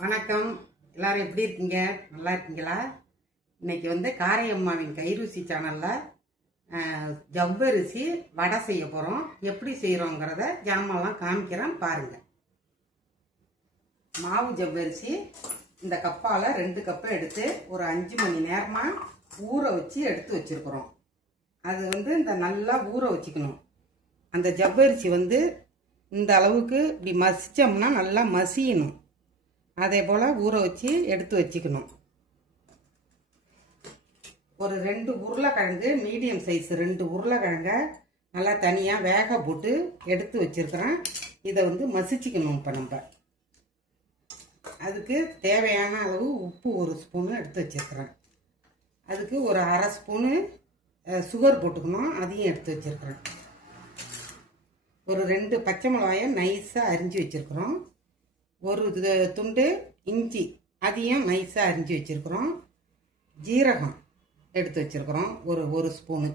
வணக்கம். எல்லாரும் எப்படி இருக்கீங்க? நல்லா இருக்கீங்களா? இன்னைக்கு வந்து காரையம்மாவின் கைருசி சேனலில் ஜவ்வரிசி வடை செய்ய போகிறோம். எப்படி செய்கிறோங்கிறத ஜாமான்லாம் காமிக்கிறேன் பாருங்கள். மாவு ஜவ்வரிசி இந்த கப்பால் 2 கப்பை எடுத்து ஒரு 5 மணி நேரமாக ஊற வச்சு எடுத்து வச்சுருக்குறோம். அது வந்து இந்த நல்லா ஊற வச்சுக்கணும். அந்த ஜவ்வரிசி வந்து இந்த அளவுக்கு இப்படி மசித்தோம்னா நல்லா மசியணும். அதே போல் ஊற வச்சு எடுத்து வச்சுக்கணும். ஒரு 2 உருளைக்கிழங்கு மீடியம் சைஸ் 2 உருளைக்கிழங்க நல்லா தனியாக வேக போட்டு எடுத்து வச்சுருக்கிறேன். இதை வந்து மசிச்சுக்கணும். இப்போ நம்ம அதுக்கு தேவையான அளவு உப்பு 1 ஸ்பூனு எடுத்து வச்சுருக்கிறேன். அதுக்கு ஒரு 1/2 ஸ்பூனு சுகர் போட்டுக்கணும். அதையும் எடுத்து வச்சுருக்கிறேன். ஒரு 2 பச்சை மிளகாயை நைஸாக அரிஞ்சு வச்சுருக்குறோம். ஒரு துண்டு இஞ்சி அதையும் நைஸாக அரிஞ்சு வச்சுருக்குறோம். ஜீரகம் எடுத்து வச்சுருக்குறோம் ஒரு ஸ்பூனு.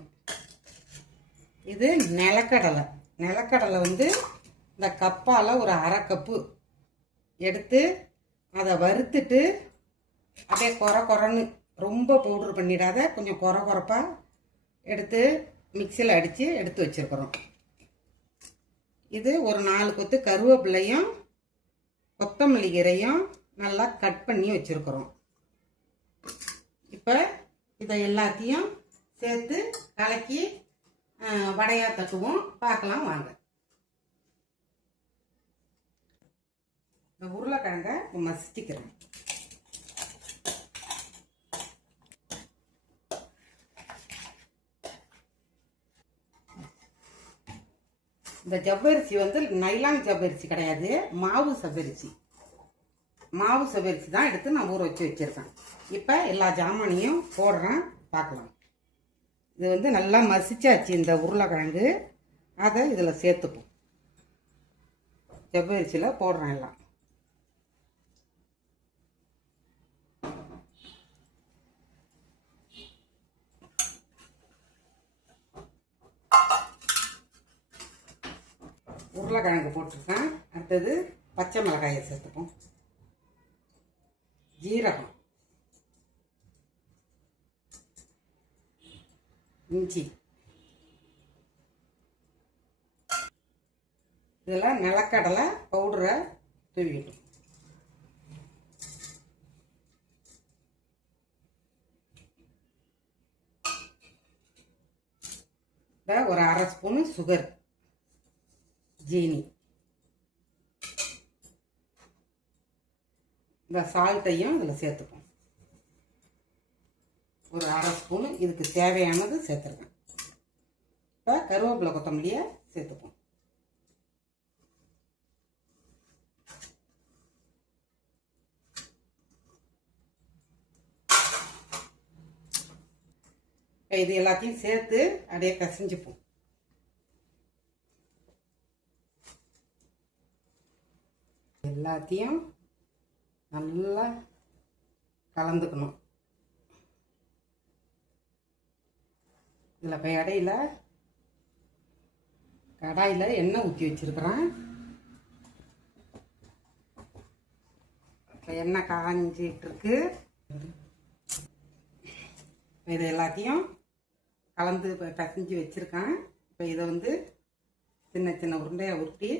இது நிலக்கடலை வந்து இந்த கப்பால் ஒரு 1/2 கப்பு எடுத்து அதை வறுத்துட்டு அப்படியே குறன்னு ரொம்ப பவுட்ரு பண்ணிடாத, கொஞ்சம் குறப்பாக எடுத்து மிக்சியில் அடித்து எடுத்து வச்சுருக்குறோம். இது ஒரு 4 கொத்து கருவேப்பிலையும் கொத்தமல்லி கீரையும் நல்லா கட் பண்ணி வச்சுருக்குறோம். இப்போ இதை எல்லாத்தையும் சேர்த்து கலக்கி வடையாக தட்டுவோம். பார்க்கலாம் வாங்க. இந்த உருளைக்கிழங்கை மசிச்சுக்கிறேன். இந்த ஜவ்வரிசி வந்து நைலான் ஜவ்வரிசி கிடையாது, மாவு ஜவ்வரிசி தான் எடுத்து நான் ஊற வச்சு வச்சுருக்கேன். இப்போ எல்லா ஜாமானையும் போடுறேன், பார்க்கலாம். இது வந்து நல்லா மசிச்சாச்சு இந்த உருளைக்கிழங்கு. அதை இதில் சேர்த்துப்போம். ஜவ்வரிசியில் போடுறேன் எல்லாம். உருளைக்கிழங்கு போட்டிருக்கேன். அடுத்தது பச்சை மிளகாயை சேர்த்துப்போம். ஜீரகம், இஞ்சி, இதெல்லாம் நிலக்கடலை பவுடரை தூவிட்டோம். ஒரு 1/2 ஸ்பூனு சுகர், ஜீனி, இந்த சால்ட்டையும் இதில் சேர்த்துப்போம். ஒரு 1/2 ஸ்பூனு இதுக்கு தேவையானது சேர்த்துருக்கேன். இப்போ கருவேப்பிலை கொத்தமல்லியை சேர்த்துப்போம். இது எல்லாத்தையும் சேர்த்து அப்படியே கசிஞ்சுப்போம். எல்லாத்தையும் நல்லா கலந்துக்கணும். இதில் இப்போ கடாயில் எண்ணெய் ஊற்றி வச்சுருக்கிறேன். இப்போ எண்ணெய் காஞ்சிட்ருக்கு. இது எல்லாத்தையும் கலந்து இப்போ கசிஞ்சு வச்சுருக்கேன். இப்போ இதை வந்து சின்ன சின்ன உருண்டையை உருட்டி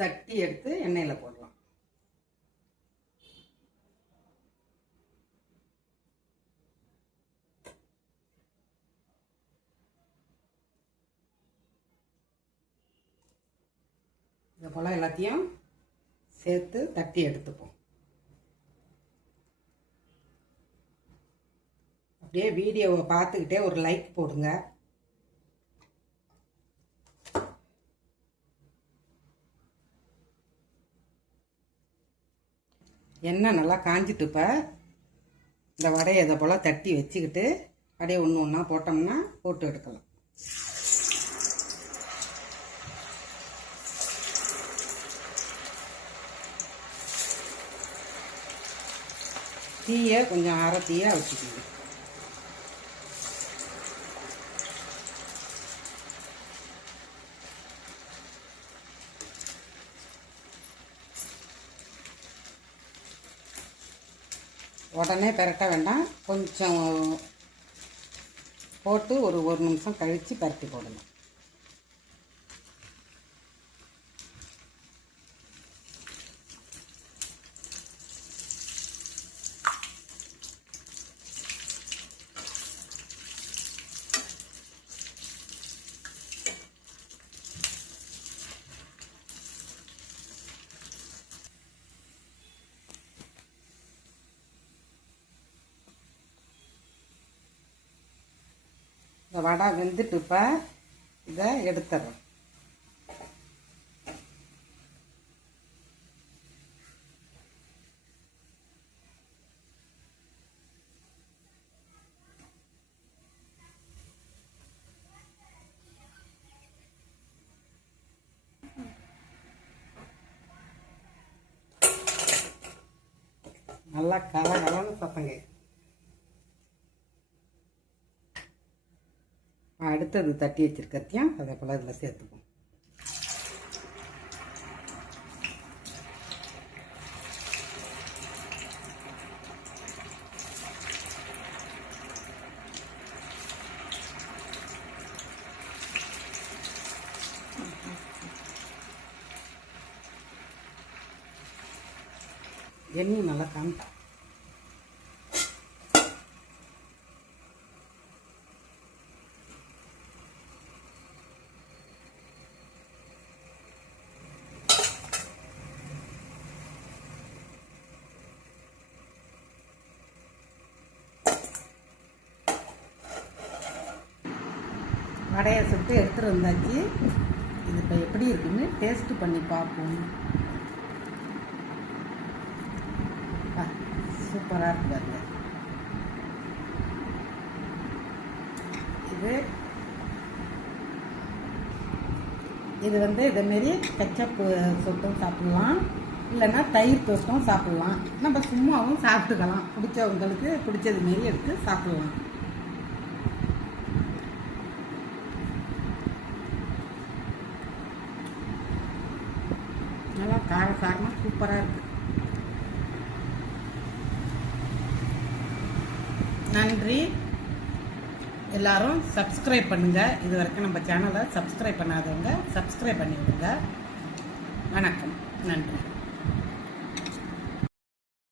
தட்டி எடுத்து எண்ணெயில் போடலாம். இதை போல் எல்லாத்தையும் சேர்த்து தட்டி எடுத்துப்போம். அப்படியே வீடியோவை பார்த்துக்கிட்டே ஒரு லைக் போடுங்க. எண்ணெய் நல்லா காஞ்சிட்டு இப்போ இந்த வடையை இதை போல் தட்டி வச்சுக்கிட்டு அப்படியே ஒன்று ஒன்றா போட்டோம்னா போட்டு எடுக்கலாம். தீயை கொஞ்சம் அரை தீயாக வச்சுக்கோங்க. உடனே பெரட்ட வேண்டாம், கொஞ்சம் போட்டு ஒரு நிமிஷம் கழித்து பரட்டி போடணும். இந்த வடை வெந்துட்டு இப்போ இதை எடுத்துடுறோம். நல்லா கலகலன்னு சத்தங்க. அடுத்தது தட்டி வச்சிருக்கத்தையும் அதே போல் இதில் சேர்த்துப்போம். எண்ணெய் நல்லா காமிட்டா. வடையை சுட்டு எடுத்துகிட்டு வந்தாச்சு. இது இப்போ எப்படி இருக்குன்னு டேஸ்ட்டு பண்ணி பார்ப்போம். சூப்பராக இருக்கு பாருங்க. இது வந்து இதேமாரி கெச்சப்பு சொட்டும் சாப்பிட்லாம், இல்லைன்னா தயிர் தொட்டும் சாப்பிட்லாம், நம்ம சும்மாவும் சாப்பிட்டுக்கலாம். பிடிச்சவங்களுக்கு பிடிச்சது மாரி எடுத்து சாப்பிட்லாம். நல்லா காரமாக சூப்பராக இருக்குது. நன்றி. எல்லாரும் சப்ஸ்கிரைப் பண்ணுங்கள். இது வரைக்கும் நம்ம சேனலை சப்ஸ்கிரைப் பண்ணாதவங்க சப்ஸ்கிரைப் பண்ணி விடுங்க. வணக்கம். நன்றி.